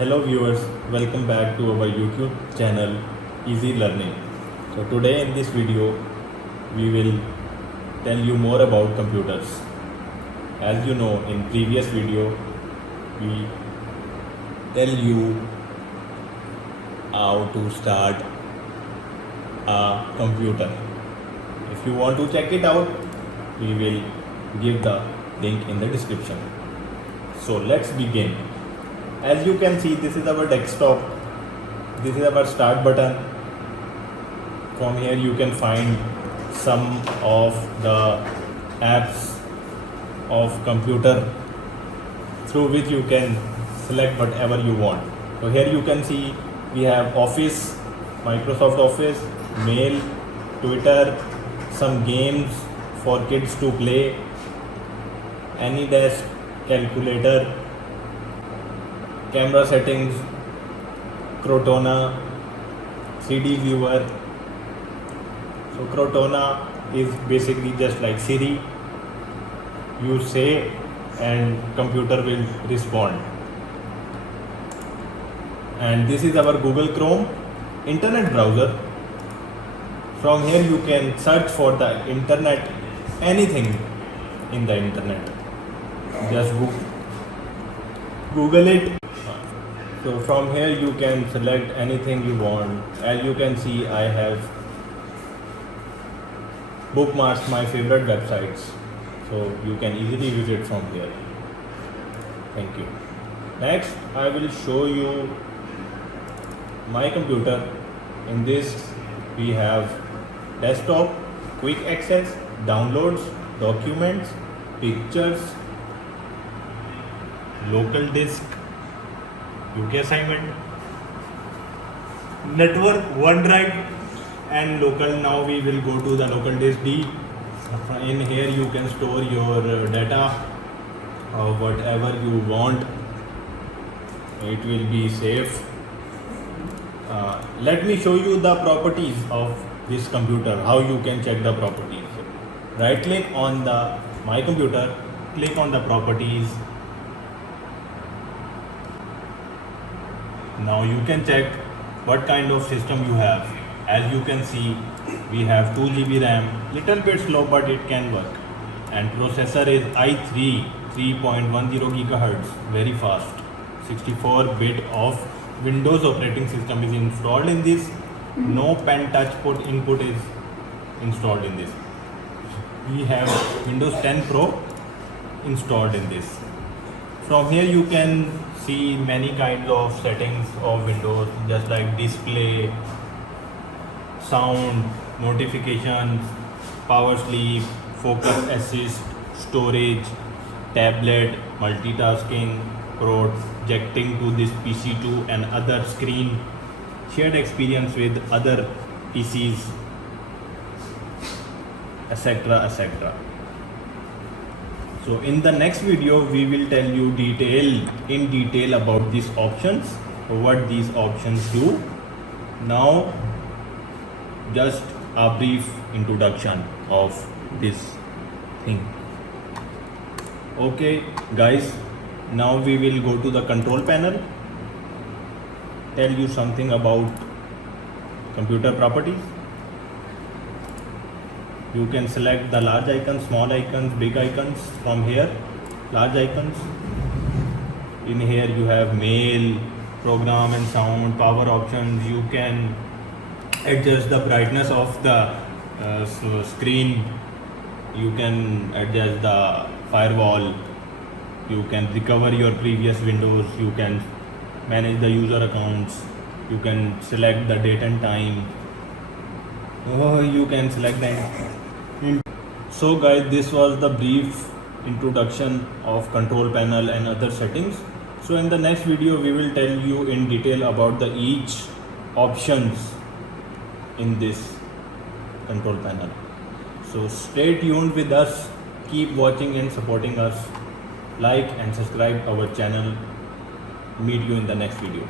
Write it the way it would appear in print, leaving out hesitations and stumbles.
Hello viewers, welcome back to our YouTube channel Easy Learning. So today in this video we will tell you more about computers. As you know, in previous video we tell you how to start a computer. If you want to check it out, we will give the link in the description. So let's begin. As you can see, this is our desktop. This is our start button. From here you can find some of the apps of computer through which you can select whatever you want. So here you can see we have Office, Microsoft Office, Mail, Twitter, some games for kids to play, AnyDesk, calculator, camera settings, Cortana, 3D viewer. So Cortana is basically just like Siri. You say and computer will respond. And this is our Google Chrome internet browser. From here you can search for the internet, anything in the internet. Just Google it. So from here you can select anything you want. As you can see, I have bookmarked my favorite websites, so you can easily visit from here. Thank you. Next, I will show you my computer. In this we have desktop, quick access, downloads, documents, pictures, local disk, UK assignment, network, OneDrive, and local. Now we will go to the local disk D. In here you can store your data or whatever you want. It will be safe. Let me show you the properties of this computer, how you can check the properties. Right click on my computer, click on the properties. Now you can check what kind of system you have. As you can see, we have 2 GB RAM, little bit slow but it can work. And processor is i3 3.10 GHz, very fast. 64-bit of Windows operating system is installed in this. No pen touch input is installed in this. We have Windows 10 Pro installed in this. From here you can see many kinds of settings of Windows, just like display, sound, notifications, power sleep, focus assist, storage, tablet, multitasking, projecting to this PC to another screen, shared experience with other PCs, etc. etc. So in the next video we will tell you in detail about these options, what these options do. Now just a brief introduction of this thing. Okay guys, now we will go to the control panel, tell you something about computer properties. You can select the large icons, small icons, big icons from here. Large icons. In here you have mail, program and sound, power options. You can adjust the brightness of the screen. You can adjust the firewall. You can recover your previous windows. You can manage the user accounts. You can select the date and time. You can select that. So guys, this was the brief introduction of control panel and other settings. So in the next video we will tell you in detail about the each options in this control panel. So stay tuned with us, keep watching and supporting us, like and subscribe our channel. Meet you in the next video.